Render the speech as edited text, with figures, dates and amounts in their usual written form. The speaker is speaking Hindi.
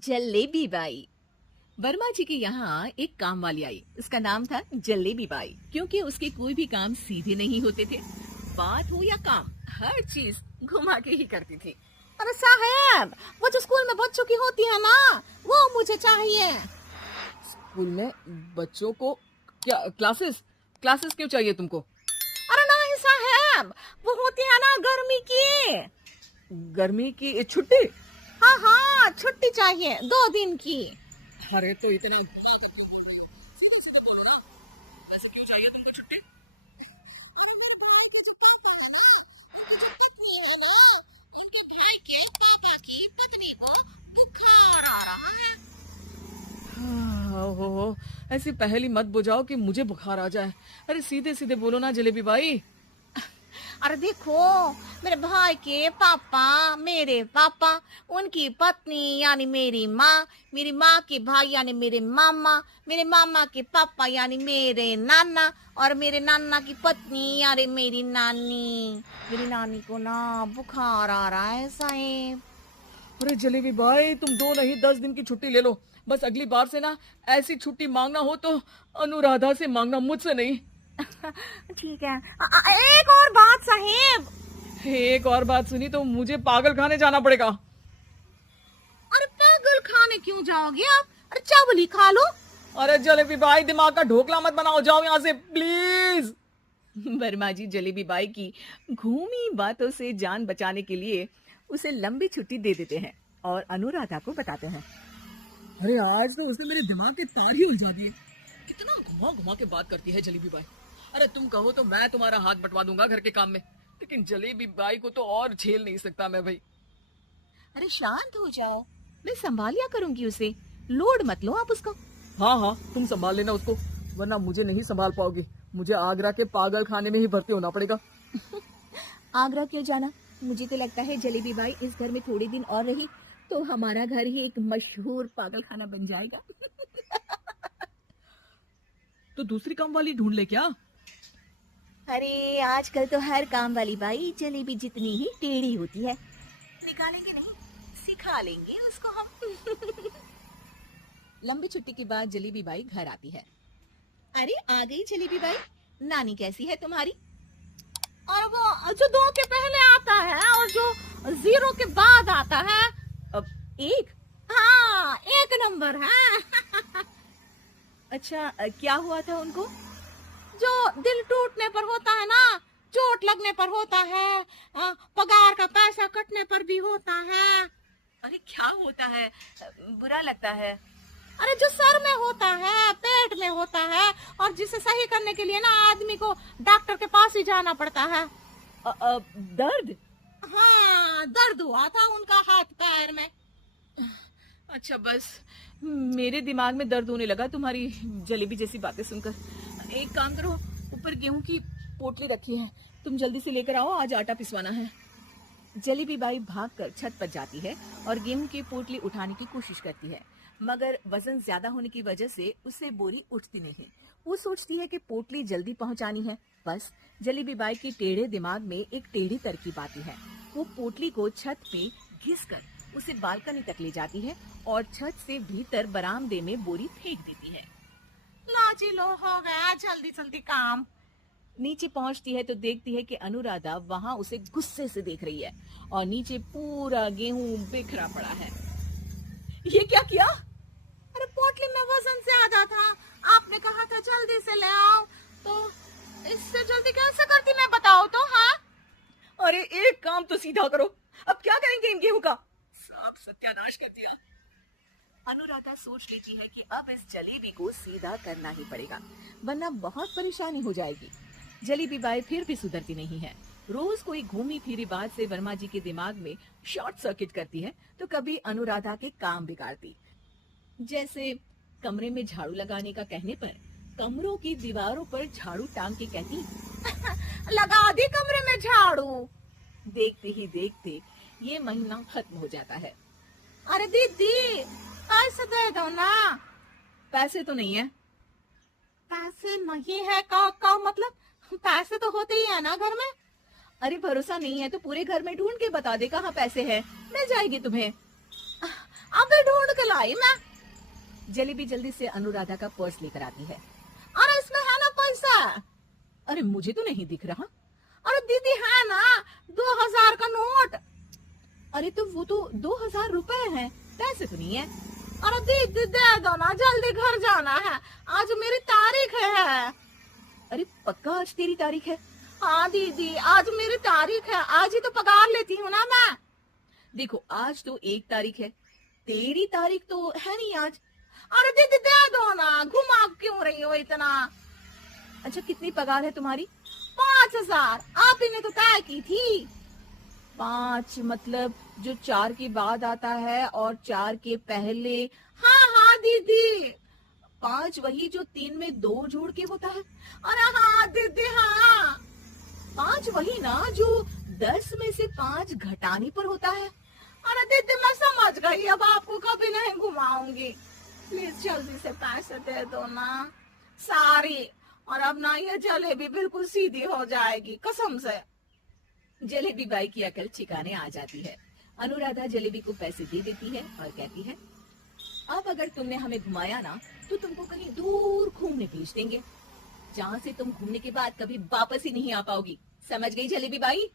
जलेबी बाई। वर्मा जी के यहाँ एक काम वाली आई। उसका नाम था जलेबी बाई, क्योंकि उसके कोई भी काम सीधे नहीं होते थे। बात हो या काम, हर चीज घुमा के ही करती थी। अरे साहब, वो जो स्कूल में बच्चों की होती है ना, वो मुझे चाहिए। स्कूल में बच्चों को क्या क्लासेस क्लासेस क्यों चाहिए तुमको? अरे नहीं साहब, वो होती है ना गर्मी की। गर्मी की छुट्टी? हाँ हाँ, छुट्टी चाहिए 2 दिन की। अरे तो इतने सीधे सीधे बोलो ना, वैसे क्यों चाहिए तुमको छुट्टी? अरे मेरे भाई के जो पापा है ना, उनकी जो पत्नी है ना, उनके भाई के पापा की पत्नी को बुखार आ रहा है। हो ऐसी पहेली मत बुझाओ कि मुझे बुखार आ जाए। अरे सीधे सीधे बोलो ना जलेबी भाई। अरे देखो, मेरे भाई के पापा, मेरे पापा, उनकी पत्नी यानी मेरी माँ के भाई यानी मेरे मामा के पापा यानी मेरे नाना, और मेरे नाना की पत्नी यानी मेरी नानी को ना बुखार आ रहा है साहेब। अरे जलेबी भाई, तुम 2 नहीं 10 दिन की छुट्टी ले लो। बस अगली बार से ना ऐसी छुट्टी मांगना हो तो अनुराधा से मांगना, मुझसे नहीं। ठीक है। एक और बात साहेब। एक और बात सुनी तो मुझे पागल खाने जाना पड़ेगा। अरे पागल खाने क्यों जाओगे आप? अरे चावल ही खा लो। अरे जलेबी भाई, दिमाग का ढोकला मत बनाओ, जाओ यहाँ से प्लीज। वर्मा जी जलेबी बाई की घूमी बातों से जान बचाने के लिए उसे लंबी छुट्टी दे देते हैं और अनुराधा को बताते हैं। अरे आज तो उसने मेरे दिमाग की तार ही उलझा दिए। कितना घुमा घुमा के बात करती है जलेबी बाई। अरे तुम कहो तो मैं तुम्हारा हाथ बंटवा दूंगा घर के काम में, लेकिन जलेबी बाई को तो और झेल नहीं सकता मैं भाई। अरे शांत हो जाओ, मैं संभालिया करूंगी उसे, लोड मत लो आप उसको। हाँ हाँ, तुम संभाल लेना उसको, वरना मुझे नहीं संभाल पाओगी। मुझे आगरा के पागल खाने में ही भर्ती होना पड़ेगा। आगरा क्यों जाना? मुझे तो लगता है जलेबी बाई इस घर में थोड़े दिन और रही तो हमारा घर ही एक मशहूर पागल खाना बन जाएगा। तो दूसरी काम वाली ढूंढ ले क्या? अरे आजकल तो हर काम वाली बाई जलेबी जितनी ही टेढ़ी होती है। निकालेंगे नहीं, सिखा लेंगे उसको हम। लंबी छुट्टी के बाद जलेबी बाई घर आती है। अरे आ गई जलेबी बाई, नानी कैसी है तुम्हारी? और वो जो 2 के पहले आता है और जो 0 के बाद आता है, अब एक। हाँ 1 नंबर है। अच्छा, क्या हुआ था उनको? जो दिल टूटने पर होता है ना, चोट लगने पर होता है, पगार का पैसा कटने पर भी होता है। अरे क्या होता है, बुरा लगता है? अरे जो सर में होता है, पेट में होता है, और जिसे सही करने के लिए ना आदमी को डॉक्टर के पास ही जाना पड़ता है। दर्द? हाँ, दर्द हुआ था उनका हाथ पैर में। अच्छा बस मेरे दिमाग में दर्द होने लगा तुम्हारी जलेबी जैसी बातें सुनकर। एक काम करो, ऊपर गेहूं की पोटली रखी है, तुम जल्दी से लेकर आओ, आज आटा पिसवाना है। जलेबी बाई भागकर छत पर जाती है और गेहूं की पोटली उठाने की कोशिश करती है, मगर वजन ज्यादा होने की वजह से उससे बोरी उठती नहीं। वो सोचती है कि पोटली जल्दी पहुंचानी है। बस जलेबी बाई की टेढ़े दिमाग में एक टेढ़ी तरकीब आती है। वो पोटली को छत पे घिसकर उसे बालकनी तक ले जाती है और छत से भीतर बरामदे में बोरी फेंक देती है। लाजी लो, हो गया जल्दी जल्दी काम। नीचे पहुंचती है तो देखती है कि अनुराधा वहां उसे गुस्से से देख रही है और नीचे पूरा गेहूं बिखरा पड़ा है। ये क्या किया? अरे पोटली में वजन ज्यादा था, आपने कहा था जल्दी से ले आओ, तो इससे जल्दी कैसे करती मैं बताओ तो। हाँ अरे एक काम तो सीधा करो, अब क्या करेंगे इन गेहूं का? सब सत्यानाश कर दिया। अनुराधा सोच लेती है कि अब इस जलेबी को सीधा करना ही पड़ेगा, वरना बहुत परेशानी हो जाएगी। जलेबी बाई फिर भी सुधरती नहीं है। रोज कोई घूमी फिरी बात से वर्मा जी के दिमाग में शॉर्ट सर्किट करती है तो कभी अनुराधा के काम बिगाड़ती। जैसे कमरे में झाड़ू लगाने का कहने पर कमरों की दीवारों पर झाड़ू टांग के कहती, लगा दी कमरे में झाड़ू। देखते ही देखते ये महीना खत्म हो जाता है। अरे दीदी, पैसे दे दो ना। पैसे तो नहीं है। पैसे नहीं है का मतलब? पैसे तो होते ही है ना घर में। अरे भरोसा नहीं है तो पूरे घर में ढूंढ के बता दे कहाँ पैसे हैं, मिल जाएगी तुम्हें। अबे ढूंढ के ला भाई मैं। जलेबी जल्दी से अनुराधा का पर्स लेकर आती है। अरे इसमें है ना पैसा? अरे मुझे तो नहीं दिख रहा। अरे दीदी है ना 2000 का नोट। अरे तो वो तो 2000 रुपए हैं, पैसे तो नहीं है। अरे दीदी दे दो ना, जल्दी घर जाना है, आज मेरी तारीख है। अरे पक्का आज तेरी तारीख है? हाँ दीदी आज मेरी तारीख है, आज ही तो पगार लेती हूँ ना मैं। देखो आज तो 1 तारीख है, तेरी तारीख तो है नहीं आज। अरे दीदी दे दो ना, घुमा क्यों रही हो इतना? अच्छा कितनी पगार है तुम्हारी? 5000 आप ही ने तो तय की थी। 5 मतलब जो 4 के बाद आता है और 4 के पहले। हाँ हाँ दीदी। 5 वही जो 3 में 2 जोड़ के होता है। अरे हाँ दीदी हाँ। 5 वही ना जो 10 में से 5 घटाने पर होता है। अरे दीदी मैं समझ गई, अब आपको कभी नहीं घुमाऊंगी, प्लीज जल्दी से पैसे दे दो ना। सारी और अब ना ये जलेबी बिल्कुल सीधी हो जाएगी कसम से। जलेबी बाई की अकल ठिकाने आ जाती है। अनुराधा जलेबी को पैसे दे देती है और कहती है, अब अगर तुमने हमें घुमाया ना तो तुमको कहीं दूर घूमने भेज देंगे, जहाँ से तुम घूमने के बाद कभी वापस ही नहीं आ पाओगी। समझ गई जलेबी बाई?